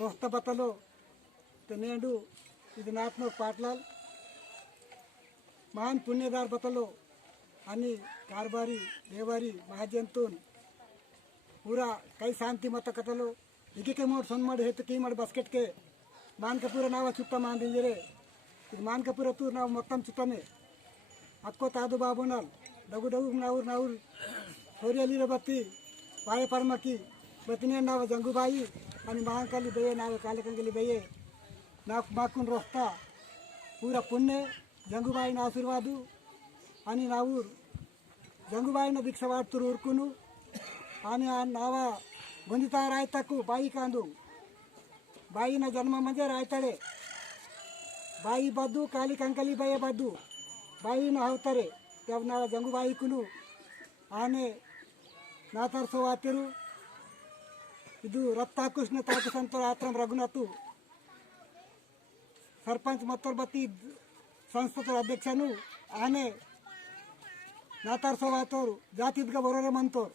रोहता बतलो तेनेंडू ఇది నాత్మక పాటలాల్ महान पुण्यदार बतलो आणि कारभारी देवारी महाजंतून पूरा कई शांति मत कतलो इके मोड सोनमड हेत की मड बास्केट के मान का पूरा नावा चुट्टा मान दिंजरे मान का पूरा तू नाव मोत्तम चुट्टने अक्को तादु बाबुनाल डगु डगु नाऊर नाऊर थोरियली रबत्ती पाए परमकी बतने नाव जंगुबाई आणि महाकाली बेये नाव कालकंगली बेये नाक माकून रोखता पूरा पुण्य जंगुबाईन आशीर्वादू आणि नाऊर जंगुबाईन दीक्षा वाटतूर उरकुनु आणि नावा गुंजिता रायतकू बाई कांदू बाईना जन्म म्हणजे रायतडे बाई बद्दू काली कंकली बये बद्दू बाईन अवतरे त्या नावा जंगुबाई कुनु आने नातरसो वातिरू ಇದು ರಕ್ತಾಕುಷ್ಣ ತಾಕಸಂತರ ಆತ್ರಂ ರಘುನಾಥು सरपंच मतोरबती संस्थेचे अध्यक्षानु आने नातार सोवातोर जातीदगा बरोरे मंतोर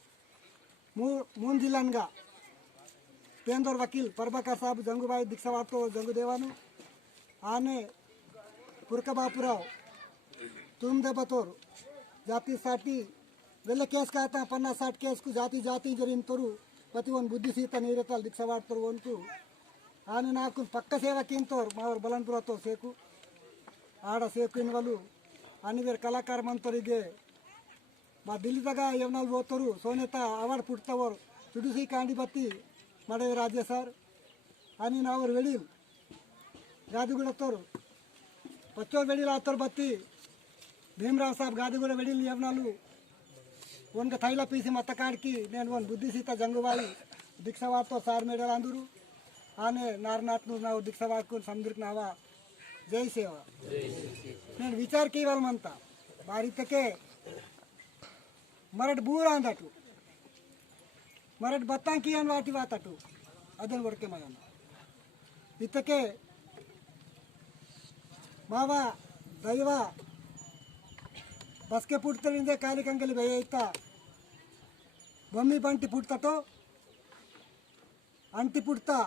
मून जिल्हानगा पेंदोर वकील प्रभाकर साहब जंगुबाई दीक्षा वाटतो जंगुदेवानु आने पुरका बापूराव तुमदे बतोर जातीसाठी वेले केस का आता 50-60 केस को जाती जाती जरीन तोरू पतिवन बुद्धि सीता नीरतल दीक्षा वाटतो वंतु आने नाकु पक्क सेवा किंतोर मावर बलनपुर तो सेकु आड़ सेकु इनवलु आणि वेर कलाकार मंतोरिगे मा दिल्ली तगा यवनाल बोतोरु सोनेता अवार्ड पुट्टवर चुडुसी कांडी बत्ती मडे राज्य सर आणि नावर वेळील गादीगुड तोर पच्चो वेळील आतोर बत्ती भीमराव साहब गादीगुड वेळील यवनालु उनका थैला पीसी मत काड़की నేను వన్ బుద్ధి సీత జంగుబాయి దీక్ష వార్తో సార్ మేడల్ అందరు आने नारनाथनु नाव दीक्षा वाटकून समुद्रक नावा जय सेवा నేను विचार केवल म्हणता बारीतके मरट बूर अंदटू मरट बत्ता की अन वाटी वातटू अदन वडके मयन इतके मावा दैवा बसके पुट्तरिंदे कालिकंगली बेयैता बम्मी बंटी पुट्ततो अंटी पुट्ता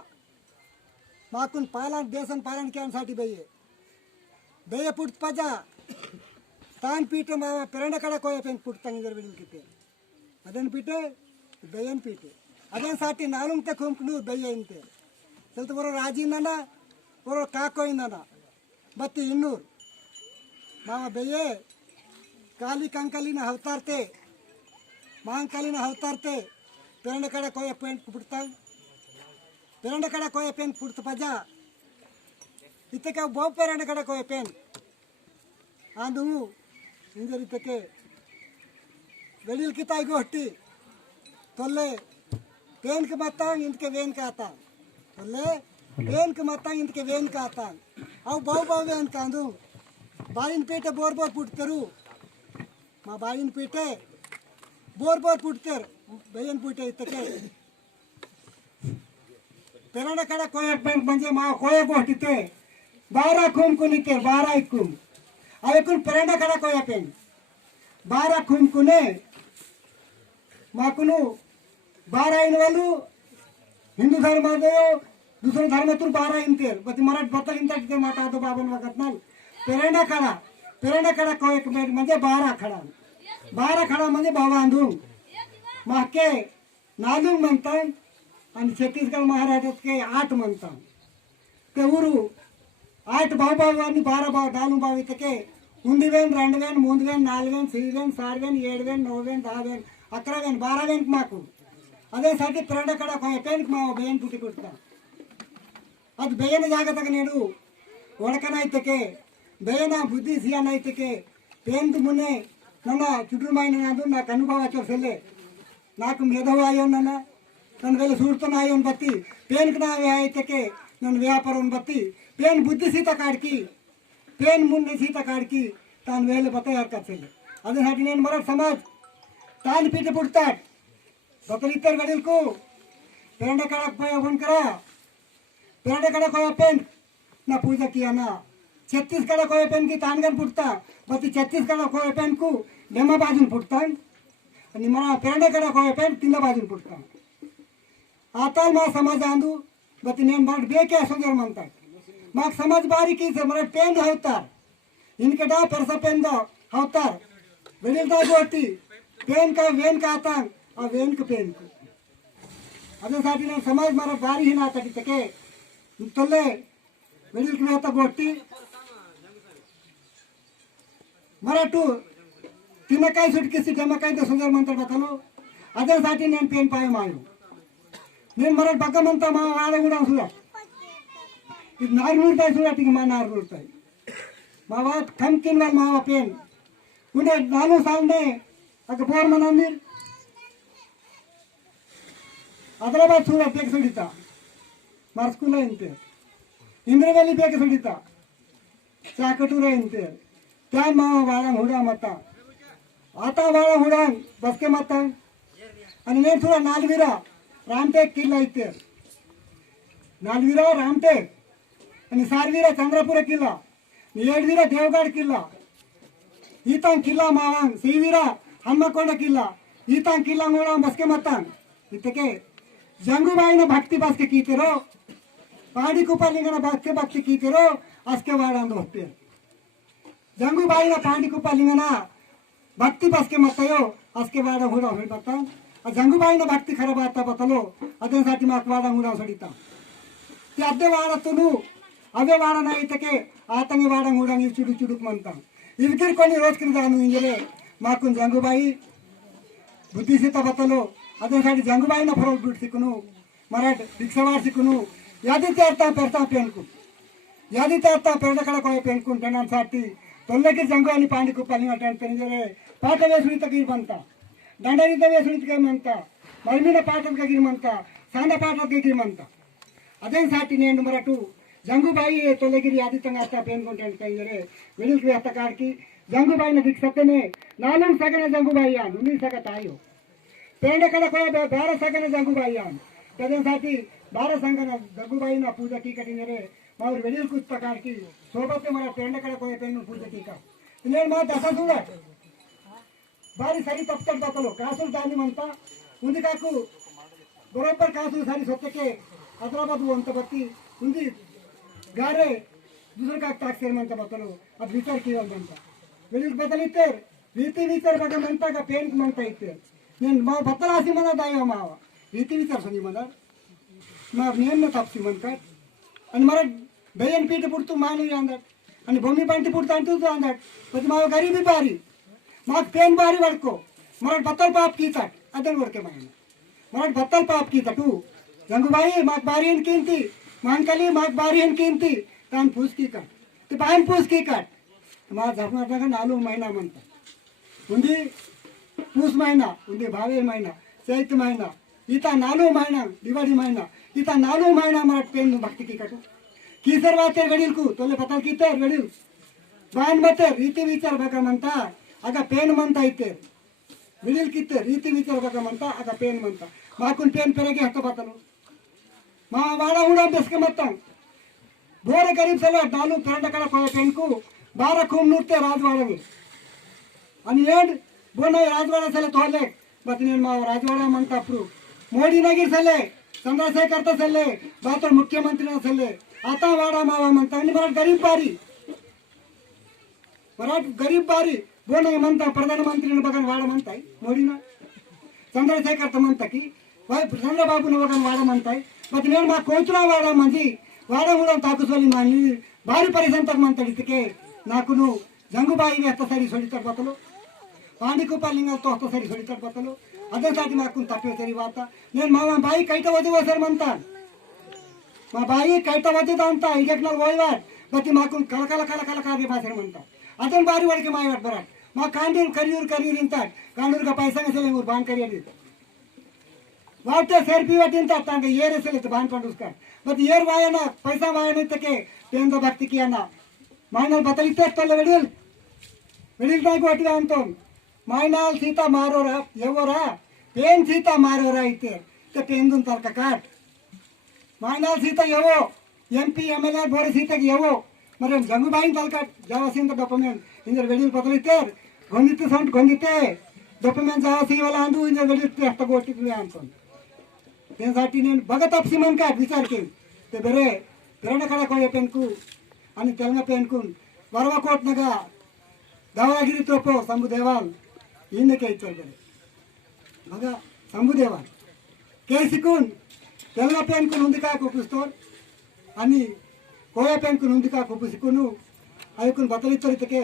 माकून पालन देशन पालन केसाठी बेये बेये पुट पजा तान पीटे मावा पेरंडकडे कोय पेन पुटतंग जर बिल किते अदन पीटे बेयन पीटे अदन साठी नालुंग ते खुंकनु बेये इंते चलते बरो राजी नना बरो काकोय नना बत्ती इन्नूर मावा बेये काली कंकलीन अवतारते महाकालीन अवतारते पेरंडकडे कोय पेन पुटतंग पेरंडकडे कोय पेन पुडत पजा इतके बहु पेरंडकडे कोय पेन आंदू इंजर इतके वेळील किताय गोष्टी तोल्ले पेन के मतांग इनके वेन का आता तोल्ले पेन के मतांग इनके वेन का आता अव बहु बहु वेन का आंदू बाईन पेटे बोर बोर पुटतरू मा बाईन पेटे बोर बोर पुटतर बेयन पुटे इतके पेरंडकडे कोय पेन म्हणजे मा कोय गोष्टीते 12 खूम कुनिते 12 खूम अवेकून पेरंडकडे कोय पेन 12 खूम कुने माकुनु 12 इनवलु हिंदू धर्म देयो दुसरे धर्मातून 12 इंतेर बती मराठ बतल इंतके माता दो बाबन वगतनाल पेरंडकडे कोय पेन म्हणजे 12 खडा म्हणजे बावांदू माके नालुंग म्हणतात आणि छत्तीसगढ़ महाराष्ट्र के 8 म्हणता ते ऊरू 8 भाव आणि 12 भाव डालू भाव इतके उंदिवेन रंडवेन मूंदवेन नालवेन सीवेन सारवेन येडवेन नववेन 10 वेन 11 वेन 12 वेन माकू अदे साठी पेरंडकडे कोय पेन मा बेयन पुटी पुटता अद बेयन जागतक नेडू ಒಡಕನಾಯ್ತಕ್ಕೆ ಬೇಯನ ಬುದ್ಧಿ ಸಿಯಾನಾಯ್ತಕ್ಕೆ ಪೇಂದು ಮುನೆ ನನ್ನ ಚುಡ್ರುಮಾಯಿನ ಅದು నాకు అనుభవ చొసలే నాకు మేధవాయో నన్న ನನ್ನ ವೇಳೆ ಸೂಡ್ತನಾಯೋನ್ ಬತ್ತಿ ಪೇನ್ಕ್ ನಾವೇ ಆಯ್ತಕ್ಕೆ ನನ್ನ ವ್ಯಾಪಾರವನ್ನು ಬತ್ತಿ ಪೇನ್ ಬುದ್ಧಿ ಸೀತ ಕಾಡ್ಕಿ ಪೇನ್ ಮುನ್ನೆ ಸೀತ ಕಾಡ್ಕಿ ತಾನು ವೇಳೆ ಬತ್ತ ಯಾರು ಕರ್ಸಲ್ಲ ಅದನ್ನ నేను मराठ समाज तान पीटे पुटतात बकल इतर गडीलकू पेरंडकडे कोया फोन करा पेरंडकडे कोया पेन ना पूजा किया ना 36 कडे कोया पेन की तानगन पुटता बत्ती 36 कडे कोया पेन को डेमा बाजून पुटतात आणि मला पेरंडकडे कोया पेन 3 बाजून पुटतात आता मा समाज आंदू बट నేను మరట్ బేకే సోజర్ మంతా మాకు సమాజ్ బారికి మరట్ పెన్ అవుతారు इनकटा परसा पेन दो होतार वेडिल दा गोटी पेन का वेन का आता आ वेन का पेन को अदन साथी ने समाज मारा बारी ही ना तकी तके तल्ले वेडिल की आता गोटी मराठू तिनकाई सुटकेसी जमकाई दो सुंदर मंत्र बतालो अदन साथी ने पेन पाए मायो నేను మరట్ బగ్గమంత మా వాడ కూడా సుడా ఇది నారు నూరుతాయి సుడా టికి మా నారు నూరుతాయి मावा थम किन वाल मावा पेन उन्हें नालू साल ने अगर बोर मनांदीर आदराबाद सूरत बेक सुड़ीता मार्स्कुला इंते इंद्रवेली बेक सुड़ीता चाकटूरा इंते त्या मावा वाड़ा हुड़ा मता आता वाड़ा हुड़ा बस के मता आणि ने थोड़ा नालवीरा रामटेक किल्ला इते नालवीरा रामटेक आणि सारवीरा चंद्रपुर किल्ला ఏడువీర దేవగఢ్ కిల్లా ఈతాం కిల్లా మావాంగ్ శ్రీవీర హన్మకొండ కిల్లా ఈతాం కిల్లా కూడా బస్కే మత్తాం ఇతకే జంగుబాయిన భక్తి బస్కే కీతిರೋ పాడి కుప్పలింగన బస్కే భక్తి కీతిರೋ అస్కే వాడాందు ಹೋಗ್ತೀರ ಜಂಗುಬಾಯಿನ ಪಾಡಿ ಕುಪ್ಪಲಿಂಗನ ಭಕ್ತಿ ಬಸ್ಕೆ ಮತ್ತಯೋ ಅಸ್ಕೆ ವಾಡ ಹುಡ ಹೇಳ್ಬತ್ತ ಆ ಜಂಗುಬಾಯಿನ ಭಕ್ತಿ ಖರಾಬ್ ಆತ ಬತ್ತಲೋ ಅದನ್साठी ಮಾಕ್ ವಾಡ ಹುಡ ಸಡಿತಾ ते अद्दे वाडतुनु अवे वाड़ा ना इतके आतंगी वाड़ा उड़ांगी चुड़ू चुड़ुक मनता इवकिर कोनी रोज किन जानु इंजले माकुन जंगुबाई बुद्धि से बतलो अदनसाठी जंगुबाई ना फरोल बिट सिकुनु मराठ रिक्षावार सिकुनु यादी तेरता पेरता पेनकु यादी तेरता पेरडकడ कोय पेनकुन तनासाठी तोल्लेकी जंगुबाई पांडी कुप्पलिंग अटंट पेंजले पाट वेसुळी तगिर बनता ದಂಡರಿತ वेसुळी मनता मरमिನ पाटत गगिर मनता सांड पाटत गगिर मनता अदनसाठी నేను मराठू जंगुबाई तोलेगिरी आदि तंग आता पेन कोंटेंट कइरे वेलिल के आता कार की जंगुबाई ने दिख सकते ने नालम सगने जंगुबाई या नुनी सकत आयो पेंड कड़ा कोय 12 सगने जंगुबाई या तदनसाठी 12 संगने जंगुबाई ना पूजा की कटिंगे और वेलिल कुछ प्रकार की सोबत में मरा पेंड कड़ा कोय पेन पूजा की का ने मा दसा सुड़ा बारी सरी तप तक बतलो कासुल दानी मनता उंदी काकू बरोबर कासुल सारी सत्यके हैदराबाद अंत बत्ती उंदी गारे दुसरं का टाक्सेर म्हणता बतलो अब विचार केला म्हणता वेळी बदलिते रीती विचार बघा म्हणता का पेन म्हणता येते నేను మా బత్తరాసి మన దాయో మావ రీతి విచాर सनी मला మా నేను తప్సి म्हणतात आणि मला बेन पीठ पुरतू मानू अंदर आणि भूमी पांटी पुरता अंटू अंदर पण मा गरीबी बारी मा पेन बारी वडको मला बत्तल पाप कीतात अदन वरके मायना मला बत्तल पाप कीता तू जंगुबाई माक बारीन कींती मानकली माक बारीन कींती तान पूस की काट ते पायन पूस की काट मा झपना का नालू महीना म्हणता उंदी पूस महीना उंदी भावे महीना चैत महीना इता नालू महीना दिवाळी महीना इता नालू महीना मला पेन भक्ति की काटू कीसर वाते गडील को तोले पताल कीते गडील बान मते रीति विचार बघा म्हणता आगा पेन म्हणता इते विडील कीते रीति विचार बघा म्हणता आगा पेन म्हणता माकून पेन पेरेगे हतो बतलो मा वाड़ा हुड़ा बेसके मत्ता बोरे गरीब सला डालू पेंडकడ कोय पेनकू 12 खूम नूरते राजवाड़ा आणि एड बोना राजवाड़ा सले तोले बतने मा राजवाड़ा म्हणता अप्रू मोदी नगीर सले चंद्रशेखर तो सले बातो मुख्यमंत्री ना सले आता वाड़ा मावा म्हणता आणि मराठ गरीब बारी बोना म्हणता प्रधानमंत्री बघन वाड़ा म्हणताय मोदी ना चंद्रशेखर तो म्हणता की चंद्रबाबू ने बघन वाड़ा म्हणताय बट నేను మా కోతుల వాడ మంది వాడ కూడా తాకుసోలి మాని భారీ పరిసంతకు మంతడితికే నాకును జంగుబాయి వేస్త సరి సొడిత బతలు పాండికుపలింగ తోస్త సరి సొడిత బతలు అదసాటి మాకు తప్పే సరి వార్త నేను మా బాయి కైట వది వసర్ మంతా మా బాయి కైట వది దంత ఇగెక్నల్ ఓయివాడ్ బతి మాకు కలకల కలకల కాది భాషర్ మంతా అదన్ బారి వడికి మాయవాడ్ బరా మా కాండిన్ కరియూర్ ఇంత కాండూరుగా పైసా సెలే ఊర్ బాన్ కరియది वाटे सेरपी वाटिन तांगे येर असेल तो बांध पंडूस का बट येर वाया ना पैसा वाया नहीं तके पेन तो भक्ति किया ना माइनल बतलिते तले वेडिल नहीं गोटी अंतो माइनल सीता मारो रा येवोरा पेन सीता मारो रा इते ते पेन दुन तलका काट माइनल सीता येवो एमपी एमएलए बोरे सीता येवो मरे जंगुबाई तलका जावासिन तो डॉक्यूमेंट इंजर वेडिल बतलिते गोंदिते डॉक्यूमेंट जावासी वाला अंदू इंजर वेडिल ते हत्ता गोटी तुले अंतो त्यासाठी నేను बघत आपसी मन काय विचार केली ते बेरे पेरणकडे कोय पेनकू आणि तेलंगा पेनकून वरवकोटनगा दावगिरी तोपो संभू देवाल इनके इच्छा बेरे मग संभू देवाल केसिकून तेलंगा पेनकून उंदिका कुपिस्तोर आणि कोया पेनकून उंदिका कुपिसिकूनु अयकून बतलितोरितके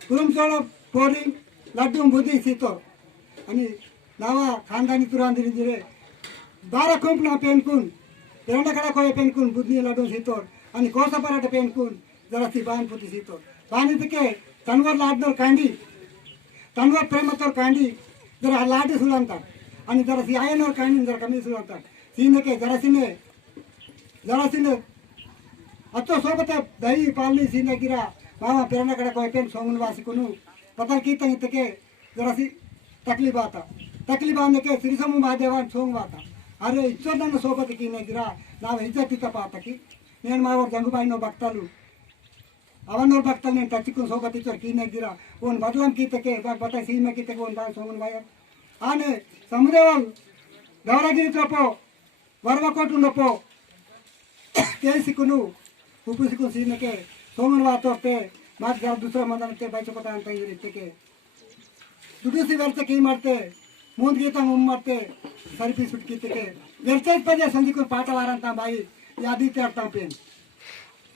कुरुमचोड़ पोरी लड्डू बुद्धि सीतो अनि नावा खानदानी तुरांदिरे बारा कुंपना पेनकून पेरणकडे कोय पेनकून बुद्धि लड्डू सीतोर आणि कोसा पराठ पेनकून जरासी बान पुती सीतोर बानितके तनवर लाडनोर कांडी तनवर प्रेमतोर कांडी जरा लाडी सुलांतात आणि जरासी आयनोर कांडी जरा कमी सुलांतात सीनके जरासीने अतो सोबत दही पालनी सीने गिरा मामा पेरणकडे कोय पेन सोंगन वासिकुनु पता की तंगतके जरासी तकलीफ आता तकलीफ आने के श्रीसमु महादेवान सोंग वाता अरे इच्छोदन सोबत की ने गिरा नाव इज्जत पातकी నేను మా ఊరు జంగుబాయినో భక్తాలు అవన్నోర్ భక్తలు నేను టచ్చుకుని సోబతిచ్చోరు కీనే గిరా ఓన్ బదలం కీతకే బతాయి సీమే కీతకే ఓన్ బాగా సోమన్ బాయ ఆనే సముదేవం గౌరగిరి తోపో వరవకోటుండపో కేసికును उपुसिकुन सीने के सोमन वातोरते मात जरा दूसरा मंदन के बाइचो पता अंत ये रिते के दुदुसी वर्ते की मारते मूंद गीता मुम मारते सरपी सुटकी के वर्ते पजे संधिकुन पाटा वारंता बाई यादी त्यारता पेन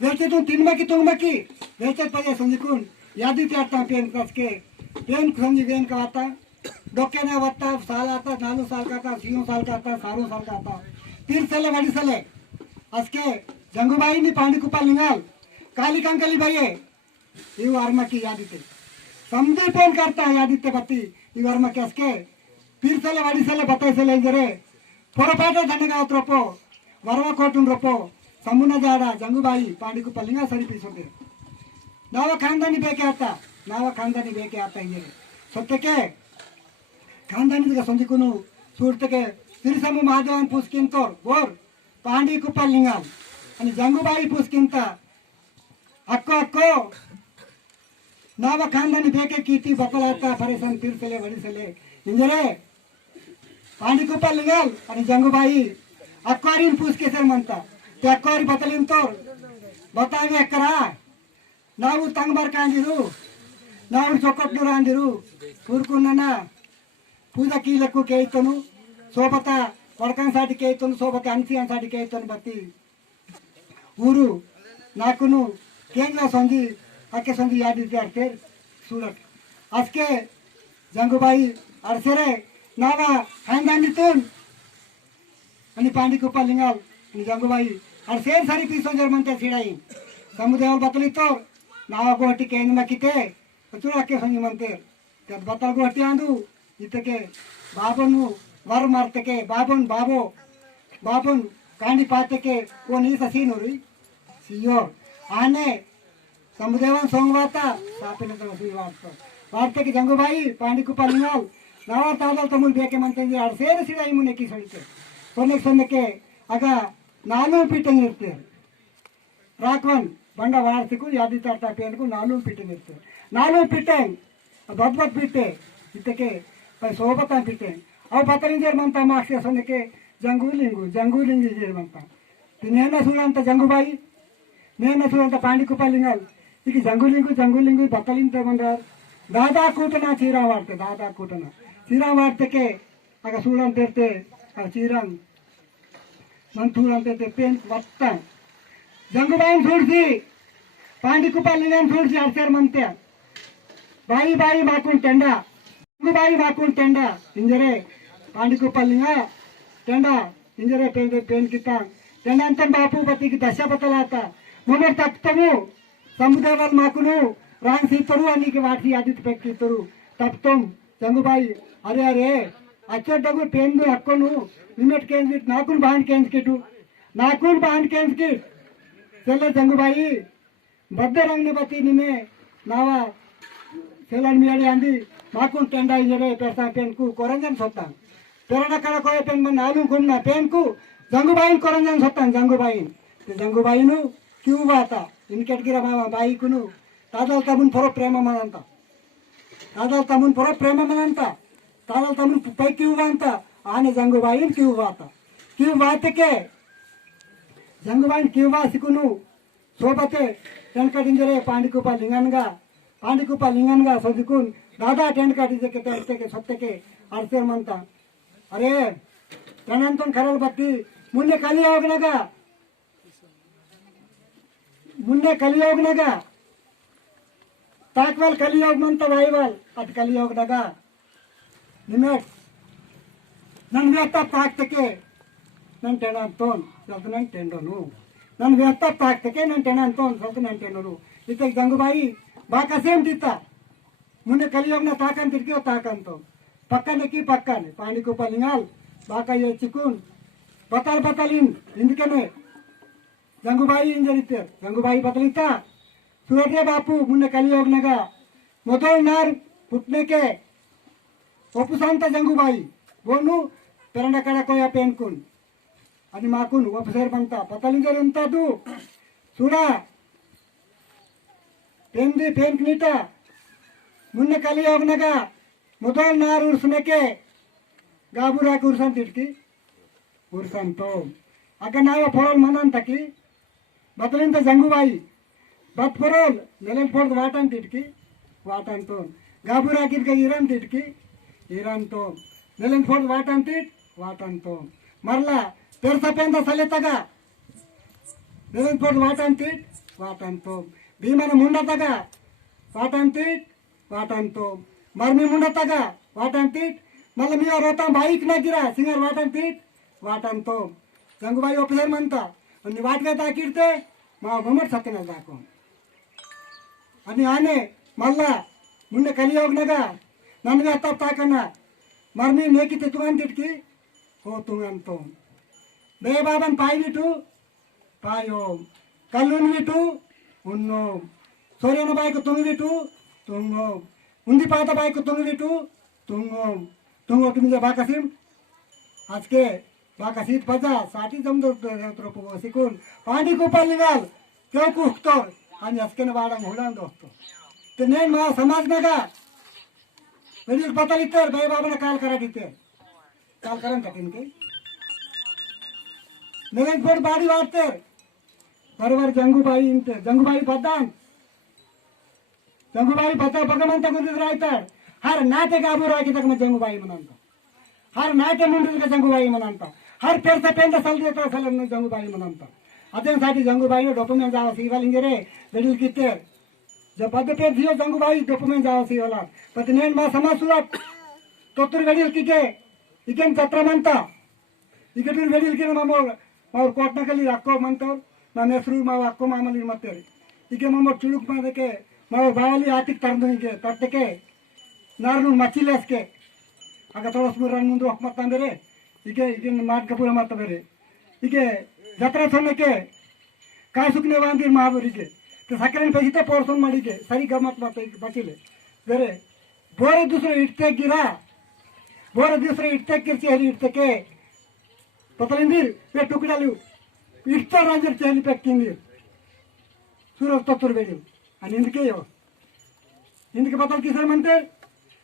वर्ते तुम तीन में की वर्ते पजे संधिकुन यादी त्यारता पेन कस के पेन संधि वेन का आता डोके ने वत्ता साल आता 4 साल का आता 6 साल का आता 7 साल का आता 3 साल वाली साले असके जंगुबाई नी पांडी कुपाल निगाल काली कंकली भाई ये वर्मा की यादिते समझे पेन करता है यादिते बत्ती ये वर्मा कैसके फिर साले वाड़ी साले बताए साले जरे पोरपाटे धन्यगा उतरपो वर्मा कोटुन रोपो समुना जाड़ा जंगुबाई पांडी कुपाल निगाल सरी पीसोते नावा खानदानी बेके आता ये सत्य के खानदानी दिगा संजिकुनु सूरत के सिरिसमु महादेवन पुस्किन तोर बोर पांडी कुपाल निगाल आणि जंगुबाई पुस्किंत अक्को नाव खानदानी बेके कीती बतलाता परेशान तीर्सले वडिसले इंजरे पांडी कुपाल निगाल आणि जंगुबाई अक्वारीन पुस्केसर म्हणता ते अक्वारी बतलिन तोर बतावे एकरा ನಾವು ತಂಗಬಾರ್ ಕಾಂದಿರು ನಾವು ಚೊಕ್ಕಟ್ನೂರು ಅಂದಿರು ಕೂರ್ಕುನ್ನ ಪೂಜಾ ಕೀಲಕ್ಕೂ ಕೇಯ್ತನು ಸೋಬತ వడకంసాటి కేయ్తను సోబత అన్సియాన్సాటి కేయ్తను బత్తి ఊరు నాకును కేంద్ర సంధి అక్కే సంధి యాదితే అర్తే सूरत आजके जंगुबाई अडसरे नावा खानदानीतून आणि पांडी कुपाल लिंगाल आणि जंगुबाई अडसेर सारी पिसोंजर म्हणते सिडाई समुदेवाल बतली तो नावा गोहटी केंद्र किते चुराके संगी म्हणते त्यात बतल गोहटी आंदू इतके बाबनु वर मारतके बाबन कांडी पातके कोणी ससीनोरी सियो आने समुदेवन सोंगवाता सापिन वार्ते की जंगुबाई पांडी कुपाल लिंगाल नावा तादल तमुल बेके म्हणते अडसेर सिडाई मुने की सळिते सोन्ने आग नालू पीठंग इर्ते राकवन बंड वार्तिकु यादी ताटा पेनकु नालू पीठंग इर्ते नालू पीठंग बद्बत पीठे इतके सोबता पीठे अव बतलिंजर म्हणता माक्षे सोन्ने जंगुलिंगी जेर म्हणता नेना सुळंत जंगुबाई नेना सुळंत पांडी कुपाल लिंगाल इक जंगुलिंगु बतलिंत मंदर दादा कूटना चीरा वार्ते के आग सुळंत इर्ते चीरंग मन थूडंते पेन वत्ता जंगुबाई सूडसी पांडी कुपाल लिंगान सूडसी अडसर म्हणते बाई माकून टेंडा जंगुबाई माकून टेंडा इंजरे पांडी कुपाल लिंगा टेंडा इंजरे पेन किता टेंडा अंतन बापू बत्ती की दशा बतलाता मोमर तप्तमु समुदेवाल माकुनु रांग सीतरू आणि की वाठी आदित पेक कीतरू तप्तम जंगुबाई अरे अच्छा डगु पेन दु हक्कोनु निमेट केंज नाकुन बांध केंज किटू चले जंगुबाई बद्द रंग ने बती निमे नावा सेलन मियाडी आंदी माकुन टेंडा इजरे पेसा पेन कु कोरंजन सोता पेरडा कड़ा कोय पेन मन नालू गुन्ना पेन कु जंगुबाई कोरंजन सोता जंगुबाई नु क्यों बाता इनकेट गिरा मामा बाई कुनु तादल तमुन फरो प्रेम मनंता तादल तमुन पै क्यों वांता आने जंगुबाई क्यों बाता के जंगुबाई किंवा सिकुनु सोबते टेंट कटिंजरे पांडिकुपा लिंगनगा सजिकुन दादा टेंट कटिजे के तेरते के सत्ते के अर्सेर मनता अरे तनंतन खरल बत्ती मुन्ने कलियोगनगा ताकवाल कलियोग मनता वाईवाल अट कलियोगनगा निमेट नन व्यक्ता ताकतके नन टेनंतोन सल्तनन टेंडोनु नन व्यक्ता ताकतके नन टेनंतोन सल्तनन टेंडोनु इते गंगुबाई बाका सेम दिता मुन्ने कलियोगना ताकन तिरकियो ताकंतो पक्काने की पक्काने पानी को पलिंगाल बाका ये चिकुन बतलिन इंदकने गंगुबाई इंजरिते गंगुबाई बतलिता सूर्य बापू मुन्ने कलियोगनगा मोदल नार पुटने के ಒಪ್ಪುಸಂತ ಜಂಗುಬಾಯಿ ಬೋನು ಪೆರಂಡ ಕಡಕೋಯ ಪೇನ್ಕುನ್ అది మాకున్ ఒప్పసేర్ పంత పతలింజర్ ఎంతదు చూడా పెంది పెంక్నిట మున్న కలియోగనగా మొదల్ నారు ఉర్సునకే గాబురాకి ఉర్సన్ తిడికి ఉర్సంతో అక్క నావ పొరల్ మనంతకి బతలింత జంగుబాయి బత్ పొరల్ నెలన్ పొరల్ వాటన్ తిడికి వాటన్తో గాబురాకి ఇరన్ తిడికి ఇరాన్తో నెలన్ ఫోడ్ వాటంతో మరలా పెరసపేంద సలెతగా నెలన్ ఫోడ్ వాటంతో భీమన ముండతగా వాటంతో మర్మి ముండతగా మళ్ళీ మీ రోతా బాయికి నగిరా సింగర్ వాటంతో గంగుబాయి ఒకసారి మంతా అన్ని వాటిగా తాకిడితే మా బొమ్మటి సత్యన దాకం అని ఆనే మళ్ళా ముందే కలియోగనగా నన్ను వేస్తా తాకన్నా మరి నేను నేకితే తుంగని తిడికి తుంగంతో బే బాబన్ పాయివిటు పాయో కల్లుని విటు ఉన్నో సూర్యన బాయికు తుంగివిటు తుంగో ఉండి పాత బాయికు తుంగివిటు తుంగో तुम्ही बाकासीम आज के बाकासीत पजा साठी जमदो शिकून पाणी कुपा निघाल केव कुखतो आणि हसकेन वाडा घोडान दोस्तो ते नेन मा समाज नगा वडील पताली तर बाई बाबांना काल करा तिथे काल करा टाकीन नवीन पोट बाडी वाटते बरोबर जंगुबाई पद्दा भगवंत गुंजित राहतात हर नाटे गाबू राखी तक जंगुबाई म्हणता हर नाटे मुंडूल जंगुबाई म्हणता हर पेरचा पेंड सल देतो सल जंगुबाई म्हणता अदेसाठी जंगुबाई डॉक्युमेंट जावा सीवाल इंजरे वडील किते जब पद पे दियो जंगुबाई डॉक्युमेंट जावा सीवाला पण नेन मा समाज सुरात तोतुर वडील किके इकेन छत्र म्हणता इकेटून वडील किने मावर कोटनकली अक्को म्हणतो ನನ್ನ ಹೆಸರು ಮಾವ ಅಕ್ಕೋ ಮಾಮಲಿ ಮತ್ತೆ ಈಗ ಮಮ್ಮ ಚುಳುಕ್ ಮಾಡೋಕ್ಕೆ ಮಾವ ಬಾವಲಿ ಆತಿಗೆ ತರ್ದನಿಗೆ ತಟ್ಟಕ್ಕೆ ನಾರ್ನು ಮಚ್ಚಿಲೇಸ್ಕೆ ಆಗ ತೋರಿಸ್ಬಿಡ್ರ ಮುಂದೆ ಹೋಗಿ ಮತ್ತಂದರೆ ಈಗ ಮಾಟ್ಕಪುರ ಮತ್ತೆ ಬೇರೆ ಈಗ ಜತ್ರಾ ಸೊನ್ನಕ್ಕೆ ಕಾಸುಕ್ನೆ ಬಾಂದಿರ್ ಮಹಾಬರಿಗೆ ಸಕ್ಕರೆ ಪೈಸಿತೆ ಪೋರ್ಸನ್ ಮಾಡಿಗೆ ಸರಿ ಗಮ್ಮತ್ ಮತ್ತೆ ಬಚ್ಚಿಲೆ ಬೇರೆ ಬೋರೆ ದೂಸರೆ ಇಡ್ತೆಗಿರಾ ಬೋರೆ ದೂಸರೆ ಇಡ್ತೆಕ್ಕಿರ್ಸಿ ಹರಿ ಇಡ್ತಕ್ಕೆ ಪತಲಿಂದಿರ್ ಬೇ ಟುಕಡಾಲು इतर राज्यात चेहरी पॅक केली सुरत तत्वर वेळी आणि इंदके इंदके बदल किसर म्हणते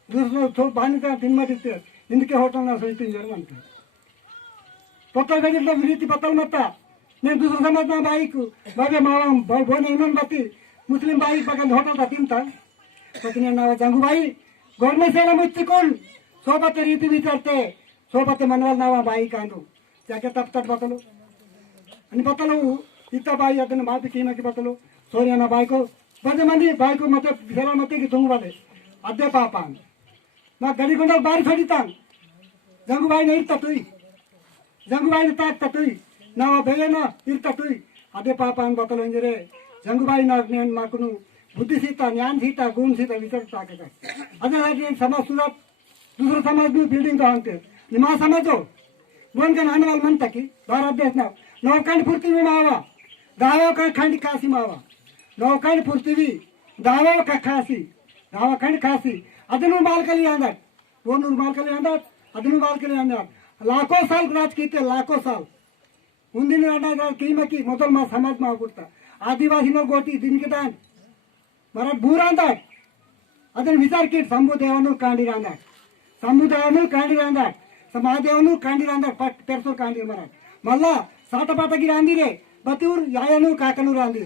दुसरं पाणी त्या तीन मातीते इंदके होटल इंजर म्हणते पत्तर वेळी रीती पत्तल मत्ता నేను दुसरं समाज ना बाईक बाबे मावा बोने इमान बाती मुस्लिम बाईक बघा होटल तिंता पत्नी नाव जंगुबाई गवर्नमेंट सेला मुच्चिकोण सोबत रीती विचारते सोबत मनवाल नावा बाईक आणू त्याके तपतट बतलो आणि बतलो इतना बाई अदन माफी कीना की बतलो सोनिया बाईको बड़े मंदी बाईको मत विशाला मत की तुंग वाले अद्दे पापान ना गड़ी गुंडल बारी फड़ीता जंगुबाई ने इरता तुई जंगुबाई ने ताक तुई ना बेले ना इरता तुई अद्दे पापान बतलो इंजरे जंगुबाई ना नेन माकुनु बुद्धि सीता ज्ञान सीता गुण सीता विचार ताके का अदे हाजी समाज सुरत दूसरा समाज में बिल्डिंग का अंते निमा समझो बोन का नानवाल मनता की भारत देश ना नौकांड पृथ्वी मावा दावा का खंड काशी मावा नौकांड पृथ्वी दावा का खासी दावा खंड काशी अदनु मालकली अंदर वो नूर मालकली अंदर अदनु मालकली अंदर लाखों साल राज कीते लाखों साल उन्दिन अंदर कीमकी ಮೊದಲು मा समाज मा गुट्टा आदिवासी नो गोटी दिन के दान मराठ बूर अंदर अदन विचार की संबुदेवनु कांडी अंदर समादेवनु कांडी अंदर पट पेरसो कांडी मराठ मल्ला साठ पाटगिरी अंदिरे बतीवर यायनूर काकनूर आंदी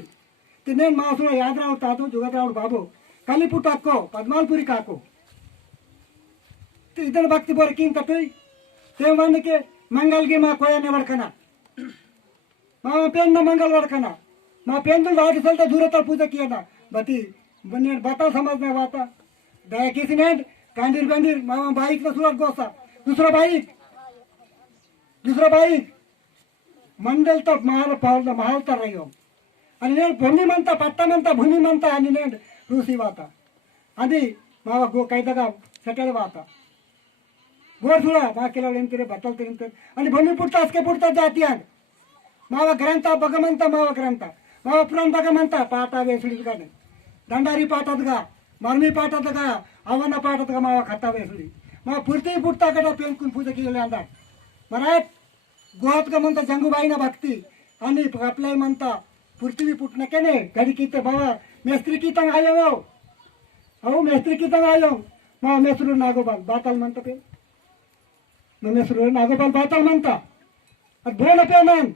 तिन्हें मासुर यादराव तातो जुगतराव बाबू कलीपुट अक्को पद्मालपुरी काको इधर भक्ति बोर किन ततुई ते वन के मंगल के मा कोया ने वड़कना मा पेन न मंगल वड़कना मा पेन तो वाट चलता दूर तक पूजा किया ना बती बने बता समझने वाता दया किसी ने कांडीर बंडीर मामा बाइक न सुरत गोसा दूसरा बाइक मंडल तो महार पाल महाल तर रही हो आणि నేను భూమి మంతా పట్టమంతా భూమి మంతా అని నేను रूसी वाता అది మావ గో కైతగా సెటల్ वाता गोर थोड़ा बाकीला तेरे बतल ते आणि भूमी पुटता के पुटता जाती आहे मावा ग्रंथ भगवंता मावा ग्रंथ मावा पुराण भगवंता पाटा वेसुडी गाने दंडारी पाटात गा मरमी पाटात गा अवन पाटात गा मावा खाता वेसुडी मावा पुरती पुटता कटा पेंकुन पूजा केले अंदा मराठ गोहात का म्हणता जंगूबाईना भक्ती आणि आपल्याही म्हणता पृथ्वी पुटणं केने घडी किती बाबा मेस्त्री की तंग आयो अहो मेस्त्री की तंग आयो मा मेसरू नागोपाल बाताल म्हणता पे मेसरू नागोपाल बाताल म्हणता बोल पेनन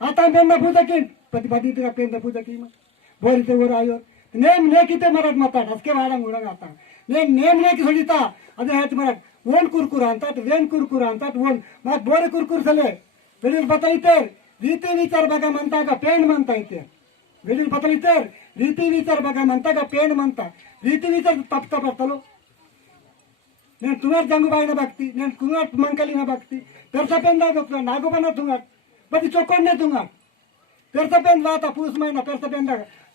आता पेन पूजा की पति का पेन पूजा की बोल ते वर आयो नेम ने किते मराठ मता हसके वाडा मुडा आता नेम ने की सोडिता अदे हात मराठ ओन कुरकुर आणतात वेन कुरकुर आणतात ओन मग बोरे कुरकुर झाले वेळी बता इतर रीती विचार बघा म्हणता का पेंड म्हणता इथे वेळी बता इतर रीती विचार बघा म्हणता का पेंड म्हणता रीती विचार तपता पडतलो నేను తుంగర్ జంగుబాయిన భక్తి నేను తుంగర్ మంకలిన భక్తి పెరసపెంద భక్తి నాగోపన తుంగర్ బది చొక్కొండే తుంగర్ పెరసపెంద వాత పూసమైన పెరసపెంద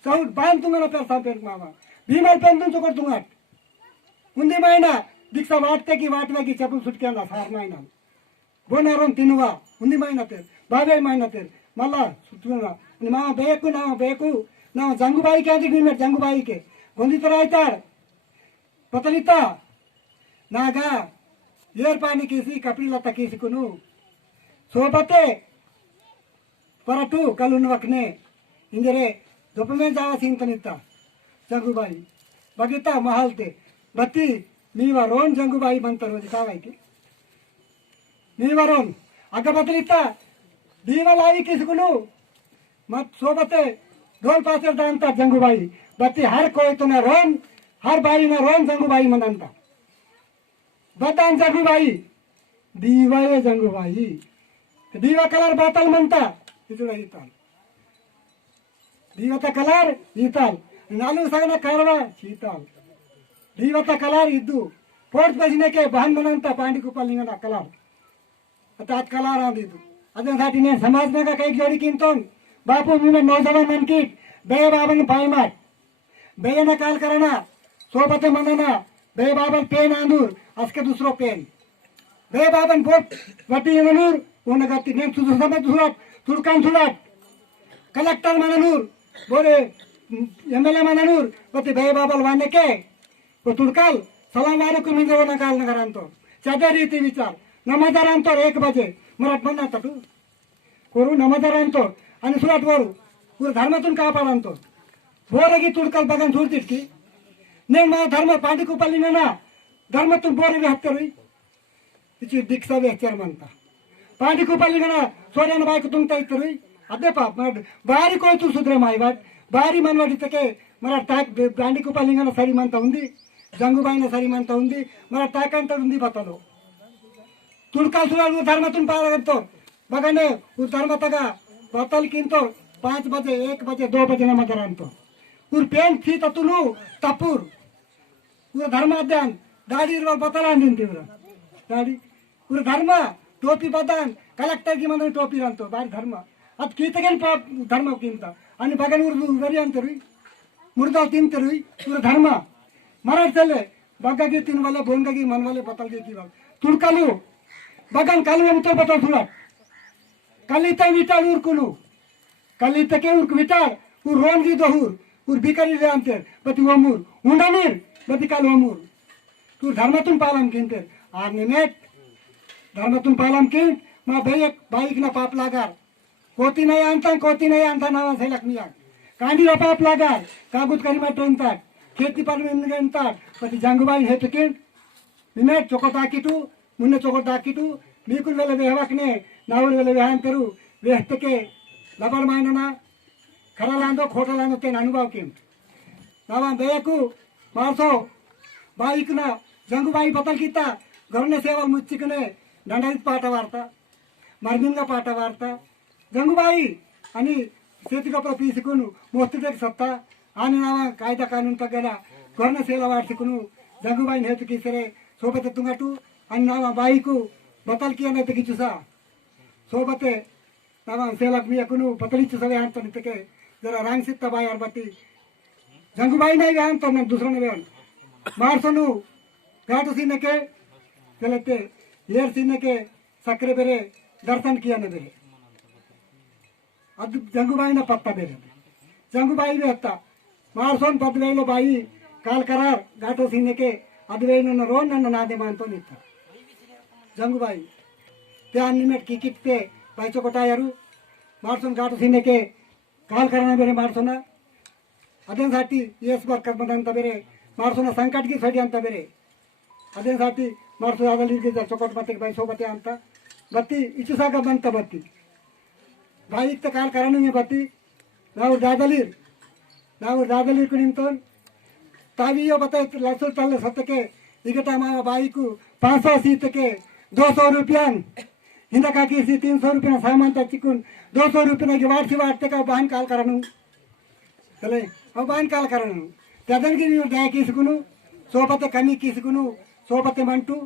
చౌట్ బాన్ తుంగన పెరసపెంద మామ భీమల్ పెందు చొక్కొ తుంగర్ ఉంది మైన दीक्षा वाटते की वाटवागी चपून सुटक्याला 6 महिना बोनारून तिनवा उंदी महिना तेर बाबे महिना तेर मला सुटना आणि मा बेकू ना जंगूबाई के आदि निमेट जंगूबाई के गोंदी तर आयतार पतलिता नागा येर पानी किसी कपड़ीला तकीसी कुनु सोबते परटू कलुन वकने इंजरे दोपमे जावा सिंतनिता जंगूबाई बगिता महालते बत्ती मीवरोन जंगूबाई म्हणतात काय की मीवरोन अगं बदलिता दीवा लावी किसकुनु मत सोबते ढोल पासेर दानता जंगूबाई बत्ती हर कोई तो न रोन हर बाई न रोन जंगूबाई म्हणता बदान जंगूबाई दीवाये जंगूबाई दीवा कलर बातल म्हणता तिथून येताल दीवाचा कलर येताल नालू सगळं कारवा शीताल दीवता कलार इद्दू पोर्ट बजनेके बहन मనంత पांडिकुपलिंगನ कलार आता कलार आदिद्दू ಅದसाठी ने समाजनाಗ ಕೈ ಜೋಡಿಕಿಂತೋನ್ बापू मी नौजवान मनकीट बेय बाबन पायमाट बेयन काल करना सोबत मनना बेय बाबन पेन आंदूर असके दुसरो पेन बेय बाबन बोट वटी मनूर ओनगती ने तुझ समज सुराट तुडकान सुराट कलेक्टर मनूर बोरे एमएलए मनूर वती बेय बाबल वाने के तुडकाल सलाम वालेकुम इंजवना काल नगर आणतो सध्या रीती विचार नमाजार आणतो 1 बजे मराठ म्हणता तू करू नमाजार आणतो आणि सुराट वरू पूर धर्मातून कापाल आणतो बोरगी तुडकाल बघन सुरतीस की ने मा धर्म पांडिकुपल्ली ना धर्मातून बोरगी हत्यारी तिची दीक्षा वेचार म्हणता पांडिकुपल्ली ना सोड्यान बायको तुमता इतरी अदे पाप बारी कोई तू सुधरे मायवाट बारी मनवाडी तके मरा टाक पांडिकुपल्ली ना सरी म्हणता उंदी जंगूबाईना सरी म्हणता उंदी मला टाकांत उंदी बतलो तुडकाल सुराल धर्मातून पार करतो बघाने उस धर्मातगा बतल किंतो 5 बजे 1 बजे 2 बजे नमाज आणतो उर पेन थी ततुनु तपूर उर धर्माध्यान दाडीवर बतल आणून तीव्र दाडी उर धर्म टोपी बदान कलेक्टर की म्हणून टोपी आणतो बाहेर धर्म आता कितगेन धर्म किंता आणि बघान उर वरी आणतरी मुर्दा तिंतरी उर धर्म मराठ चले बग्गा तीन वाले बोंगा की मन वाले बतल के की तुड़कालू बगन कालू तो बतल थोड़ा कलिता विटाल उरकुलू कलिता के उर्क विटाल उर रोन की दोहुर उर बिकरी ले अंतर बती वमूर उंडानीर बती काल वमूर तू धर्मातून पालम किंते आर निमेट धर्मातून पालम किंत मा बाईक ना पाप लागार कोती नहीं आणता नावा से लक्ष्मीया कांडी ला पाप लागार कागुद करी माटोंतात खेती पर निगंतात पति जंगूबाई हे तकिन निमेट चोकोट हाकिटू मुन्ने चोकोट हाकिटू मीकुल वेले वेहवाकने नावल वेले वेहांतरू व्यस्त के लबड़ मायना खरा लांदो खोटा लांदो तेन अनुभव केम नावा बेयकु मासो बाईक ना जंगुबाई बतल कीता घरने सेवल मुच्चिकने దండలిత పాట వార్త మర్మింగ పాట వార్త గంగుబాయి అని చేతికప్పుడు తీసుకును మొత్తుటకి సత్తా అని నావ కాಯ್ದ ಕಾನೂನು ತಗ್ಗಲ ಕೊರನ ಸೇಲ ವಾರ್ಸಿకును ಗಂಗುబాయి ನೇತುಕಿ ಸೆರೆ ಸೋಬತೆ ತುಂಗಟು అని నావ బాయికు బతల్ కి అనే తెగిచుసా సోబతే నావ సేలక్ మియకును బతలిచ్చు సవే అంతనితకే జర రాంగ్ సిత్త బాయి అర్బతి గంగుబాయి నై వ్యాన్ తో నేను दूसरा ने व्यान मारसनु घाटू सीने के चलते ಏರ್ ಸಿನ್ನಕ್ಕೆ ಸಕ್ಕರೆ ಬೇರೆ ದರ್ಶನ ಕಿಯನ ಬೇರೆ ಅದು ಜಂಗುಬಾಯಿನ ಪತ್ತ ಬೇರೆ ಜಂಗುಬಾಯಿ ಹತ್ತ ಮಾರ್ಸೋನ್ ಪದ್ವೇಲು ಬಾಯಿ ಕಾಲ್ ಕರಾರ್ ಘಾಟೋ ಸಿನ್ನಕ್ಕೆ ಅದುವೇ ನನ್ನ ರೋನ್ ನನ್ನ ನಾದೇಮ ಅಂತ ನಿಂತ ಜಂಗುಬಾಯಿ ಪ್ಯಾನ್ ನಿಮೆಟ್ ಕಿಕ್ಕಿತ್ತೆ ಬಾಯ್ಚೋ ಕೊಟ್ಟಾಯರು ಮಾರ್ಸೋನ್ ಘಾಟೋ ಸಿನ್ನಕ್ಕೆ ಕಾಲ್ ಕರಾನ ಬೇರೆ ಮಾರ್ಸೋನ ಅದೇನ್ಸಾಟಿ ಎಸ್ ಬರ್ಕರ್ ಬಂದಂತ ಬೇರೆ ಮಾರ್ಸೋನ ಸಂಕಟ್ಗೆ ಸಡಿ ಅಂತ ಬೇರೆ ಅದೇನ್ಸಾಟಿ ಮಾರ್ಸೋ ಅದಲ್ಲಿಗೆ ಚೊಕೊಟ್ಟು ಮತ್ತೆ ಬಾಯಿ ಸೋಬತ್ತೆ ಅಂತ ಬತ್ತಿ ಇಚ್ಚು ಸಾಕ ಬಂತ ಬತ್ತಿ ಬಾಯಿ ಇತ್ತ ಕಾಲ್ ಕರಾನು ಬತ್ತಿ ನಾವು दादलीर को निमतोन तावियो बताए लसुल तल सत्तके इगटा मावा बाईकु 500 सीट के 200 रुपया हिंदा का किसी 300 रुपया सामान तचिकुन 200 रुपया की वाटते का बाहन काल करनु चले अब बाहन काल करनु तदन की दया किसकुनु सोपते कमी किसकुनु सोपते मंटू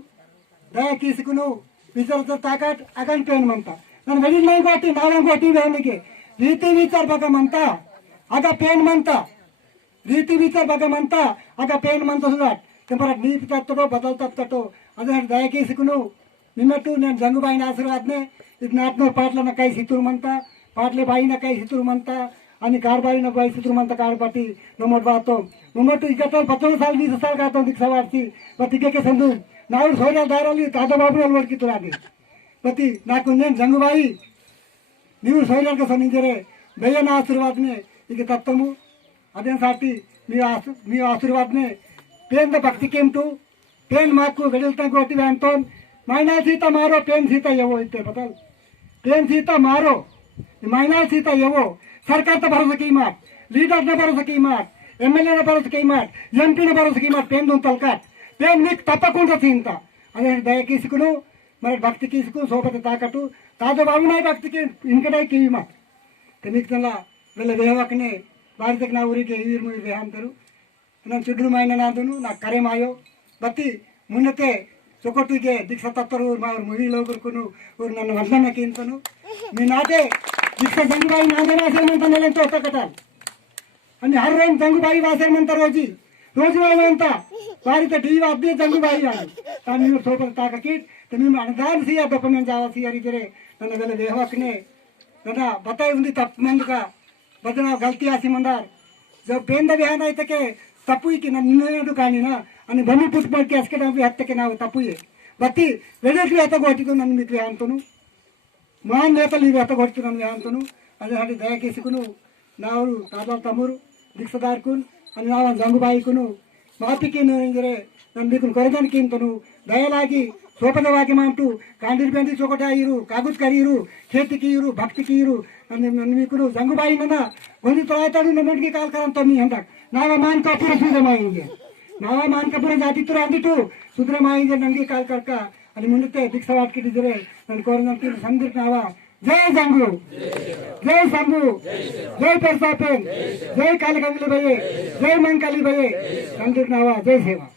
दया किसकुनु विचार ताकत अगन पेन मनता ನಾನು ವೆಡಿ नहीं गोटी नाला गोटी वेनिके रीति विचार बघा म्हणता आगा पेन म्हणता रीति विचार बघा म्हणता आगा पेन म्हणता सुद्धा ते परत नी तत्तो बदलतात ततो अदर दयाकी सिकुनु निमेटू ने जंगुबाईना आशीर्वादने इदनातनो पाटलाना काही सितूर म्हणता पाटले बाईना काही सितूर म्हणता आणि कारबाईना बाई सितूर म्हणता कारपाटी नमोट बातो नमोट इगतल 15 साल 20 साल का तो दिखसा वाटती पतिके के संदू नाउ सोऱ्या दाराली तादो बाबू वडकी तुरागे पति नाकु ने जंगुबाई ನೀವು ಸೈರ್ಯಕ್ಕೆ ಸನ್ನಿಧಿರೆ ಬೆಯ್ಯನ ಆಶೀರ್ವಾದನೆ ಈಗ ತತ್ತಮು ಅದೇನಸಾಟಿ మీ ఆశీర్వాదనే पेन द भक्ति केमटू पेन माकू गडलता गोटी व्यांतोन मायना सीता मारो पेन सीता येवो इते बदल पेन सीता मारो मायना सीता येवो सरकार तो भरोसा की मात लीडर ने भरोसा की मात एमएलए ने भरोसा की मात एमपी ने भरोसा की मात पेन दोन तलकात पेन निक तपकुंड सीनता अरे दया किसकुनु మరి భక్తి తీసుకు సోపతి తాకట్టు తాతో బాగున్నాయి భక్తికి ఇంకటై కివి మా తమిక్తల వెళ్ళ వేహవకనే ಭಾರತಕ್ಕೆ ನಾವು ಊರಿಗೆ ಈರ್ ಮುಯಿ ಬೇಹ ಅಂದರು ನಾನು ಚಿಡ್ರು ಮಾಯನ ನಾದನು ನಾ ಕರೆ ಮಾಯೋ ಬತ್ತಿ ಮುನ್ನತೆ ಚೊಕೊಟ್ಟಿಗೆ ದೀಕ್ಷಾ ತತ್ತರು ಅವ್ರ ಮುಗಿ ಲೋಗರ್ಕುನು ಅವ್ರು ನನ್ನ ವಂದನಕ್ಕೆ ಇಂತನು మీ నాటే దీక్ష జంగుబాయి నాదే వాసేమంత నెలంతో ఒక్కకటాలి అని హర్ రోజు జంగుబాయి వాసేమంత రోజు వేలంత వారితో డీవా అద్దె జంగుబాయి అని తాను మీరు సోపతి తాకకి तुम्ही अनुदान सिया डॉक्यूमेंट जावा सिया रिजरे ನನ್ನ वेले वेहवकने ನನ್ನ बताई उंदी तप मंद का बदना गलती आसी मंदार जब पेंद बिहान आयते के तपुई की नन्ने दुकानी ना आणि भमी पुट पड के असके ना हत्ते के ना तपुई बत्ती वेले की आता गोटी को नन्न मित्र अंतनु मान नेतली आता गोटी नन्न अंतनु अजे हडी दया केसिकुनु नावरू तादा तमुरू दीक्षादार कुन आणि नाव जंगुबाई कुनु मापिके नंजरे नंदिकुन करदन किंतनु दयलागी ಸೋಪದವಾಗಿ ಮಾಂಟು ಕಾಂಡಿರ್ ಬೆಂದಿ ಚೋಕಟ ಇರು ಕಾಗುಜ್ ಕರಿರು ಖೇತಿ ಕಿರು ಭಕ್ತಿ ಕಿರು ನನ್ನಿಕರು ಜಂಗುಬಾಯಿ ನನ್ನ ಗೊಂದಿ ತೊಳಾಯ್ತಾಡು ನಮ್ಮನಿಗೆ ಕಾಲ್ ಕರಂತ ನೀ ಅಂತ ನಾವ ಮಾನ್ ಕಾಪುರ ಸುದ್ರೆ ಮಾಯಿಂಗೆ ನಾವ ಮಾನ್ ಕಾಪುರ ಜಾತಿ ತುರ ಅಂದಿಟ್ಟು ಸುದ್ರೆ ಮಾಯಿಂಗೆ ನನಗೆ ಕಾಲ್ ಕರ್ಕ ಅಲ್ಲಿ ಮುಂದೆ ದೀಕ್ಷಾ ವಾಟ್ಕಿಟ್ಟಿದ್ರೆ ನನ್ನ ಕೋರಿನಂತ ಸಂದಿರ್ ನಾವ ಜೈ ಜಂಗು ಜೈ ಶಂಭು ಜೈ ಪರ್ಸಾಪೇನ್ ಜೈ ಕಾಲಕಂಗಲಿ ಬಯ್ಯೆ ಜೈ ಮಂಕಾಲಿ ಬಯ್ಯೆ ಸಂದಿರ್ ನಾವ ಜೈ ಸೇವಾ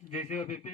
जय सेवा बीपी